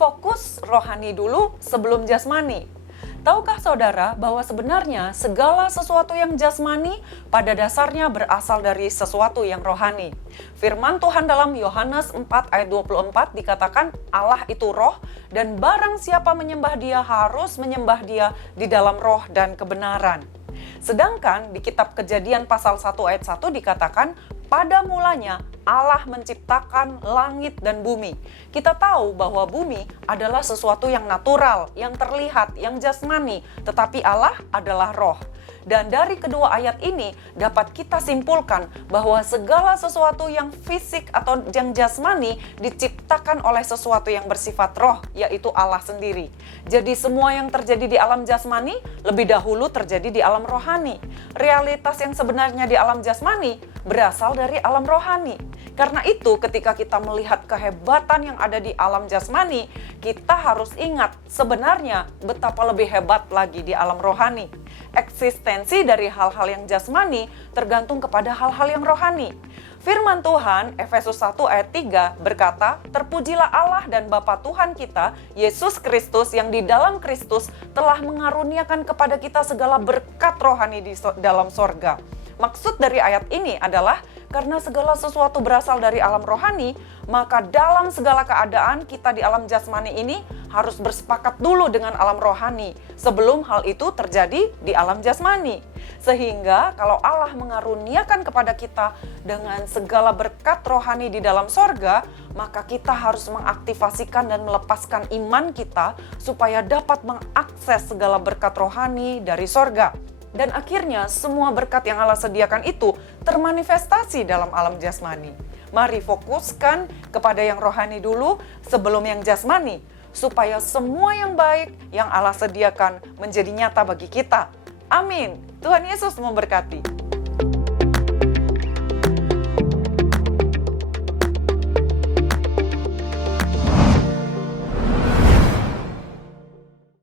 Fokus rohani dulu sebelum jasmani. Tahukah saudara bahwa sebenarnya segala sesuatu yang jasmani pada dasarnya berasal dari sesuatu yang rohani? Firman Tuhan dalam Yohanes 4 ayat 24 dikatakan Allah itu roh dan barang siapa menyembah dia harus menyembah dia di dalam roh dan kebenaran. Sedangkan di kitab Kejadian pasal 1 ayat 1 dikatakan pada mulanya Allah menciptakan langit dan bumi. Kita tahu bahwa bumi adalah sesuatu yang natural, yang terlihat, yang jasmani, tetapi Allah adalah roh. Dan dari kedua ayat ini dapat kita simpulkan bahwa segala sesuatu yang fisik atau yang jasmani diciptakan oleh sesuatu yang bersifat roh, yaitu Allah sendiri. Jadi semua yang terjadi di alam jasmani lebih dahulu terjadi di alam rohani. Realitas yang sebenarnya di alam jasmani berasal dari alam rohani. Karena itu ketika kita melihat kehebatan yang ada di alam jasmani, kita harus ingat sebenarnya betapa lebih hebat lagi di alam rohani. Eksistensi dari hal-hal yang jasmani tergantung kepada hal-hal yang rohani. Firman Tuhan, Efesus 1 ayat 3 berkata, "Terpujilah Allah dan Bapa Tuhan kita, Yesus Kristus, yang di dalam Kristus telah mengaruniakan kepada kita segala berkat rohani di dalam sorga." Maksud dari ayat ini adalah karena segala sesuatu berasal dari alam rohani, maka dalam segala keadaan kita di alam jasmani ini harus bersepakat dulu dengan alam rohani sebelum hal itu terjadi di alam jasmani. Sehingga kalau Allah mengaruniakan kepada kita dengan segala berkat rohani di dalam sorga, maka kita harus mengaktifasikan dan melepaskan iman kita supaya dapat mengakses segala berkat rohani dari sorga. Dan akhirnya semua berkat yang Allah sediakan itu termanifestasi dalam alam jasmani. Mari fokuskan kepada yang rohani dulu sebelum yang jasmani, supaya semua yang baik yang Allah sediakan menjadi nyata bagi kita. Amin. Tuhan Yesus memberkati.